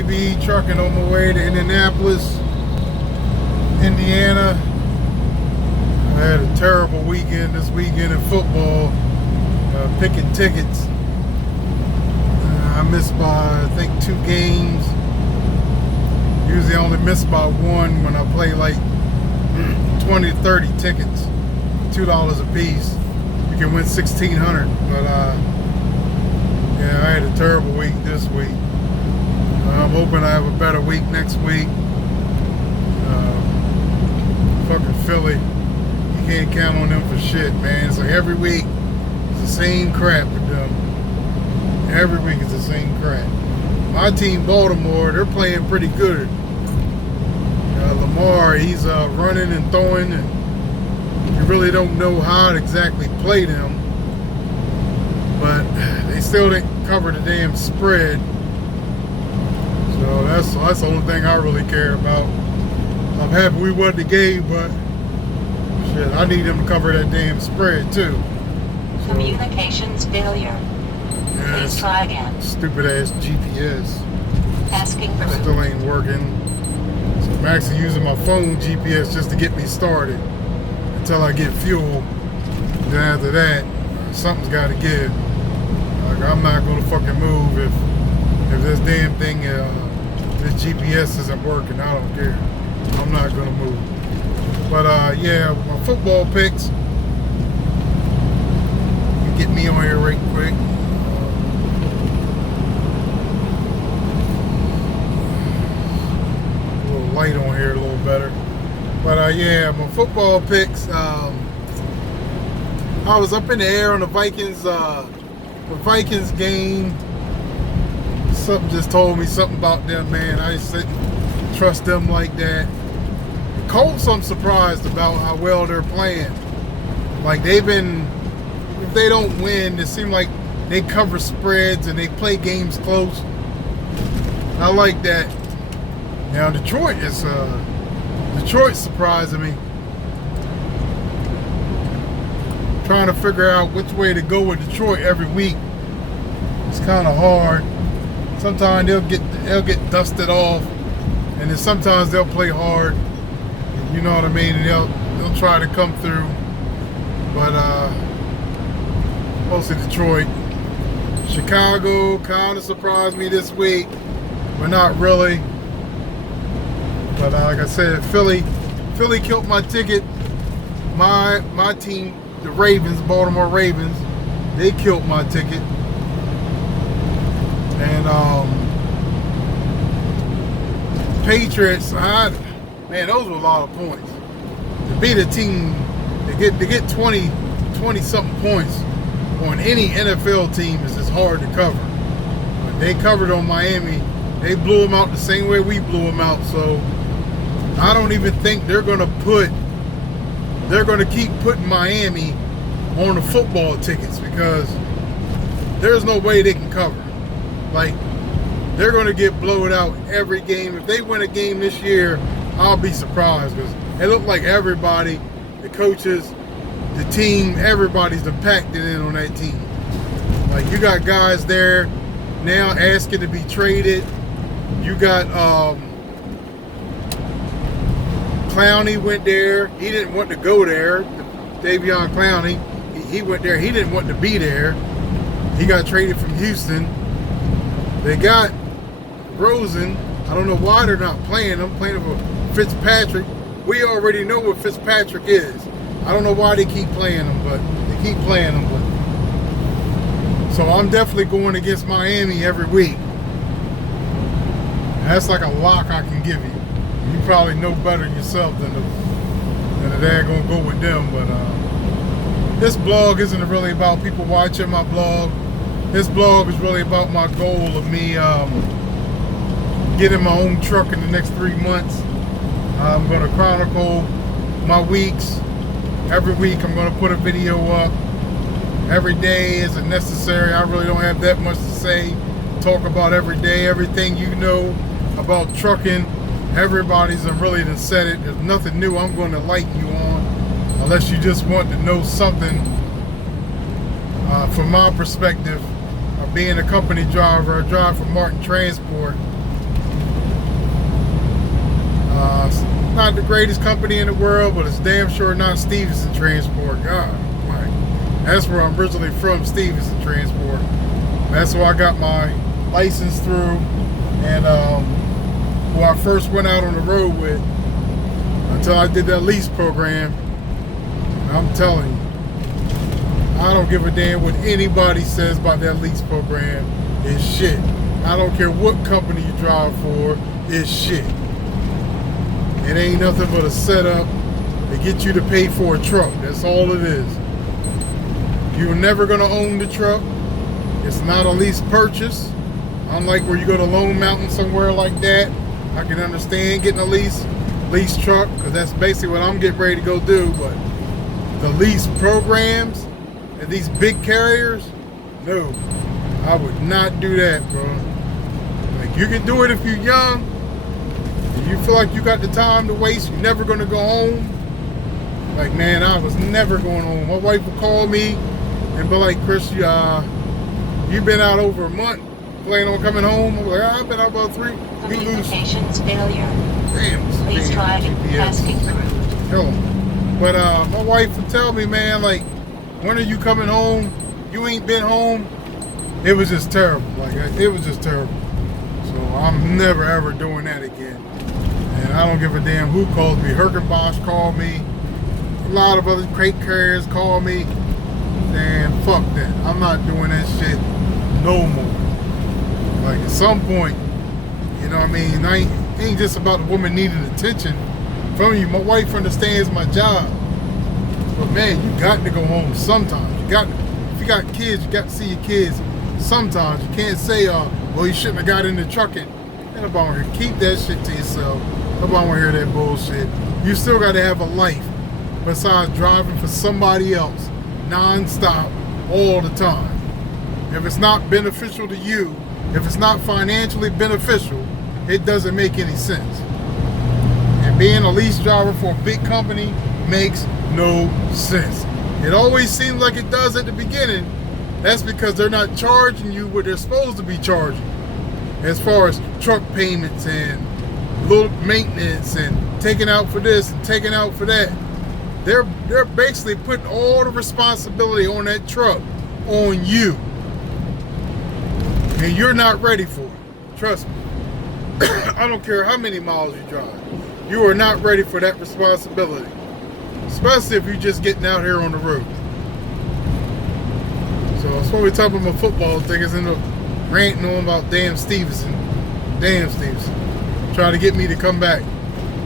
TBE Trucking on my way to Indianapolis, Indiana. I had a terrible weekend this weekend in football, picking tickets. I missed by, I think, 2 games. Usually I only miss by 1 when I play like 20 to 30 tickets, $2 a piece. You can win $1,600, but yeah, I had a terrible week this week. I'm hoping I have a better week next week. Fucking Philly, you can't count on them for shit, man. So every week it's the same crap with them. Every week it's the same crap. My team, Baltimore, they're playing pretty good. Lamar, he's running and throwing, and you really don't know how to exactly play them. But they still didn't cover the damn spread. So that's the only thing I really care about. I'm happy we won the game, but shit, I need them to cover that damn spread too. So, communications failure. Yeah, Please try again. Stupid ass GPS. Asking for Still ain't working. So I'm actually using my phone GPS just to get me started until I get fuel. Then after that, something's got to give. Like, I'm not gonna fucking move if this damn thing, this GPS isn't working. I don't care. I'm not gonna move. But yeah, my football picks. Get me on here right quick. A little light on here, a little better. But yeah, my football picks. I was up in the air on the Vikings game. Something just told me something about them, man. I just didn't trust them like that. The Colts, I'm surprised about how well they're playing. Like, they've been, if they don't win, it seems like they cover spreads and they play games close. I like that. Now Detroit's surprising me. Trying to figure out which way to go with Detroit every week. It's kind of hard. Sometimes they'll get dusted off, and then sometimes they'll play hard. You know what I mean? And they'll try to come through. But mostly Detroit. Chicago kind of surprised me this week, but not really. But like I said, Philly killed my ticket. My team, the Ravens, Baltimore Ravens, they killed my ticket. And Patriots, man, those were a lot of points. To beat a team, to get 20 something points on any NFL team is just hard to cover. But they covered on Miami. They blew them out the same way we blew them out. So I don't even think they're gonna keep putting Miami on the football tickets, because there's no way they can cover. Like, they're going to get blown out every game. If they win a game this year, I'll be surprised, because it looked like everybody, the coaches, the team, everybody's packed it in on that team. Like, you got guys there now asking to be traded. You got Clowney went there. He didn't want to go there. Davion Clowney, he went there. He didn't want to be there. He got traded from Houston. They got Rosen. I don't know why they're not playing him. Playing for Fitzpatrick. We already know what Fitzpatrick is. I don't know why they keep playing him, but they keep playing him. But so I'm definitely going against Miami every week. That's like a lock I can give you. You probably know better yourself than they're gonna go with them. But this blog isn't really about people watching my blog. This blog is really about my goal of me getting my own truck in the next 3 months. I'm going to chronicle my weeks. Every week I'm going to put a video up. Every day isn't necessary. I really don't have that much to say. Talk about every day, everything you know about trucking. Everybody's really done said it. There's nothing new I'm going to lighten you on, unless you just want to know something from my perspective. Being a company driver, I drive for Martin Transport. It's not the greatest company in the world, but it's damn sure not Stevenson Transport. God, that's where I'm originally from, Stevenson Transport. That's where I got my license through, and who I first went out on the road with until I did that lease program. And I'm telling you, I don't give a damn what anybody says about that lease program. It's shit. I don't care what company you drive for, it's shit. It ain't nothing but a setup to get you to pay for a truck. That's all it is. You're never gonna own the truck. It's not a lease purchase. Unlike where you go to Lone Mountain somewhere like that, I can understand getting a lease truck, because that's basically what I'm getting ready to go do. But the lease programs and these big carriers, no, I would not do that, bro. Like, you can do it if you're young, and you feel like you got the time to waste, you're never gonna go home. Like, man, I was never going home. My wife would call me and be like, Chris, you've been out over a month, planning on coming home? I'm like, I've been out about 3 weeks. Communications failure. Damn. Please try asking through. Hell. But my wife would tell me, man, like, when are you coming home? You ain't been home. It was just terrible. Like, it was just terrible. So I'm never ever doing that again. And I don't give a damn who calls me. Herkenbosch called me. A lot of other crate carriers call me. And fuck that. I'm not doing that shit no more. Like, at some point, you know what I mean? It ain't just about the woman needing attention from you. My wife understands my job. But man, you got to go home sometimes. If you got kids, you got to see your kids sometimes. You can't say, well, you shouldn't have got into trucking. Ain't nobody want to hear. Keep that shit to yourself. Nobody want to hear that bullshit. You still got to have a life besides driving for somebody else non-stop all the time. If it's not beneficial to you, if it's not financially beneficial, it doesn't make any sense. And being a lease driver for a big company makes no sense. It always seems like it does at the beginning. That's because they're not charging you what they're supposed to be charging, as far as truck payments and little maintenance and taking out for this and taking out for that. They're basically putting all the responsibility on that truck on you, and you're not ready for it. Trust me. I don't care how many miles you drive. You are not ready for that responsibility, especially if you're just getting out here on the road. So that's what we're talking about. My football thing is in the ranting on about damn Stevenson. Trying to get me to come back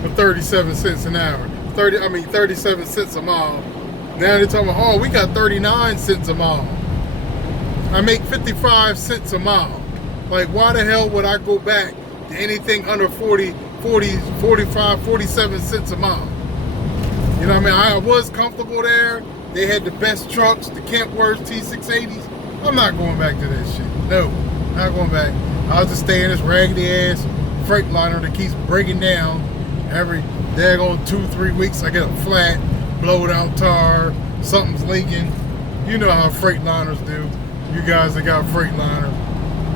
for 37 cents an hour. 37 cents a mile. Now they're talking about, oh, we got 39 cents a mile. I make 55 cents a mile. Like, why the hell would I go back to anything under 40, 45, 47 cents a mile? You know what I mean? I was comfortable there. They had the best trucks, the Kentworth T680s. I'm not going back to that shit. No, not going back. I'll just stay in this raggedy ass Freightliner that keeps breaking down every daggone 2-3 weeks. I get a flat, blowed out tire, something's leaking. You know how Freightliners do. You guys that got Freightliners,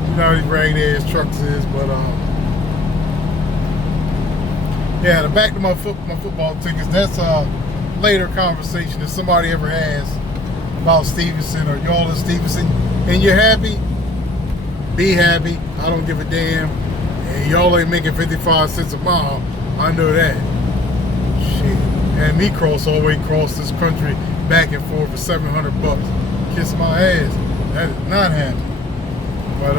you know how these raggedy ass trucks is. But yeah, back to my football tickets. That's a later conversation. If somebody ever asks about Stevenson or y'all in Stevenson and you're happy, be happy. I don't give a damn. And y'all ain't making 55 cents a mile. I know that. Shit. And me all the way across this country back and forth for $700. Kiss my ass. That is not happening. But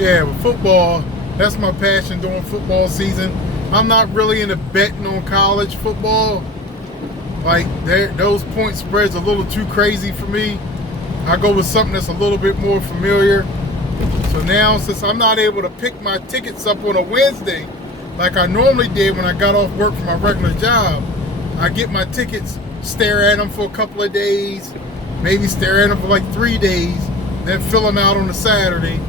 yeah, with football, that's my passion during football season. I'm not really into betting on college football. Like, those point spreads are a little too crazy for me. I go with something that's a little bit more familiar. So now, since I'm not able to pick my tickets up on a Wednesday like I normally did when I got off work from my regular job, I get my tickets, stare at them for a couple of days, maybe stare at them for like 3 days, then fill them out on a Saturday.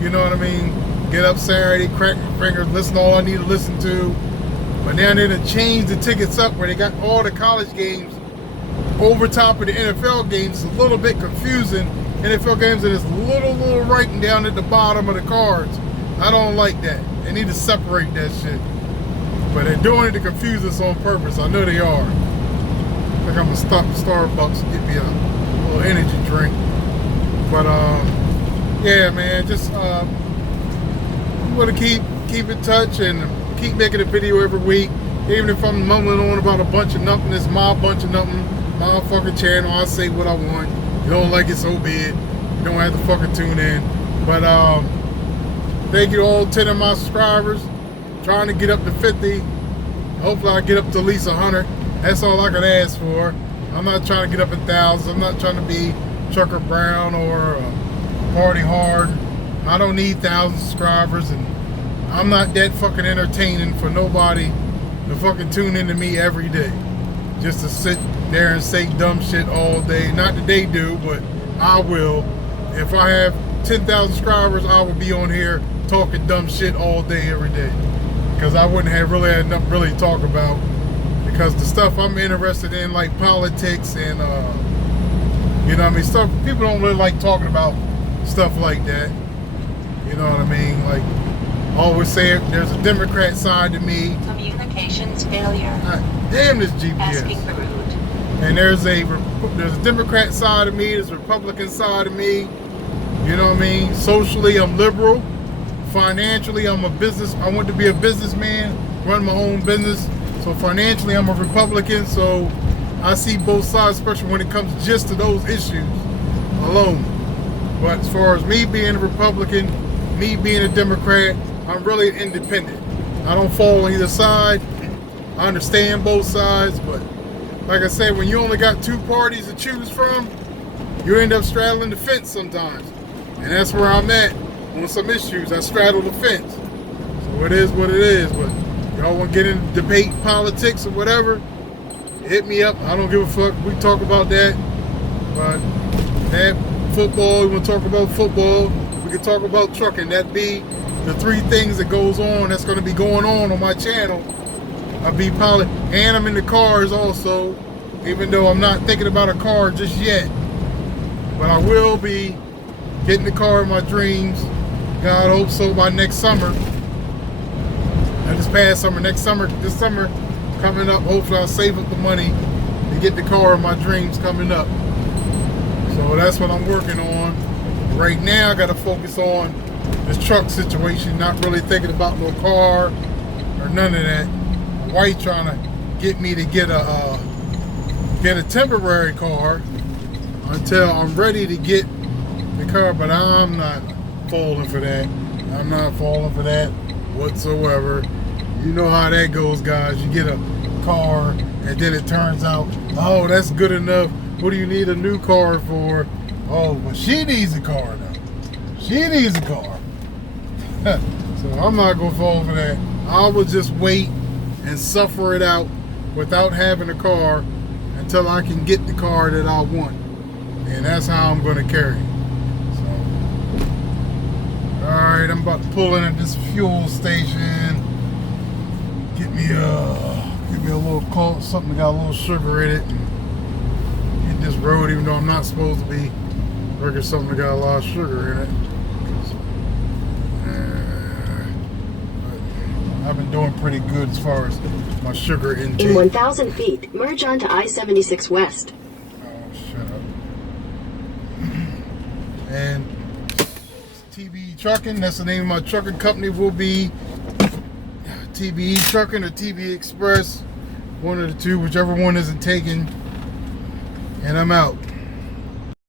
You know what I mean? Get up Saturday, crack my fingers, listen to all I need to listen to. But now they're gonna change the tickets up where they got all the college games over top of the NFL games. It's a little bit confusing. NFL games, and it's little writing down at the bottom of the cards. I don't like that. They need to separate that shit. But they're doing it to confuse us on purpose. I know they are. I think I'm gonna stop at Starbucks and get me a little energy drink. But yeah, man, just I'm gonna keep in touch and keep making a video every week. Even if I'm mumbling on about a bunch of nothing, it's my bunch of nothing, my fucking channel. I say what I want. You don't like it, so be it. You don't have to fucking tune in. But thank you to all 10 of my subscribers. Trying to get up to 50. Hopefully I get up to at least 100. That's all I can ask for. I'm not trying to get up in thousands. I'm not trying to be Trucker Brown or Party Hard. I don't need 1,000 subscribers, and I'm not that fucking entertaining for nobody to fucking tune into me every day. Just to sit there and say dumb shit all day. Not that they do, but I will. If I have 10,000 subscribers, I will be on here talking dumb shit all day, every day. Because I wouldn't have really had enough really to talk about. Because the stuff I'm interested in, like politics and, you know what I mean, stuff, people don't really like talking about stuff like that. You know what I mean? Like, I always say there's a Democrat side to me. Communications failure. Damn this GPS. Asking for route. And there's a Democrat side of me, there's a Republican side of me. You know what I mean? Socially, I'm liberal. Financially, I want to be a businessman, run my own business. So financially, I'm a Republican. So I see both sides, especially when it comes just to those issues alone. But as far as me being a Republican, me being a Democrat, I'm really independent. I don't fall on either side. I understand both sides, but like I said, when you only got two parties to choose from, you end up straddling the fence sometimes. And that's where I'm at on some issues. I straddle the fence. So it is what it is. But y'all want to get into debate, politics, or whatever, hit me up. I don't give a fuck. We talk about that. But that football, we want to talk about football. We can talk about trucking. That be the three things that goes on, that's going to be going on my channel. I'll be and I'm in the cars also, even though I'm not thinking about a car just yet. But I will be getting the car of my dreams. God hope so by next summer. Not this past summer, next summer, this summer coming up. Hopefully I'll save up the money to get the car of my dreams coming up. So that's what I'm working on. Right now I got to focus on this truck situation, not really thinking about no car or none of that. My wife trying to get me to get a temporary car until I'm ready to get the car, but I'm not falling for that. I'm not falling for that whatsoever. You know how that goes, guys. You get a car and then it turns out, oh, that's good enough. What do you need a new car for? Oh, but she needs a car now. She needs a car. So I'm not gonna fall for that. I will just wait and suffer it out without having a car until I can get the car that I want. And that's how I'm gonna carry it. So, alright, I'm about to pull in at this fuel station. Get me a little Coke, something that got a little sugar in it. And hit this road, even though I'm not supposed to be drinking something that got a lot of sugar in it. I've been doing pretty good as far as my sugar intake. In 1,000 feet, merge onto I-76 West. Oh, shut up. And TBE Trucking, that's the name of my trucking company, will be TBE Trucking or TBE Express. One of the two, whichever one isn't taken. And I'm out.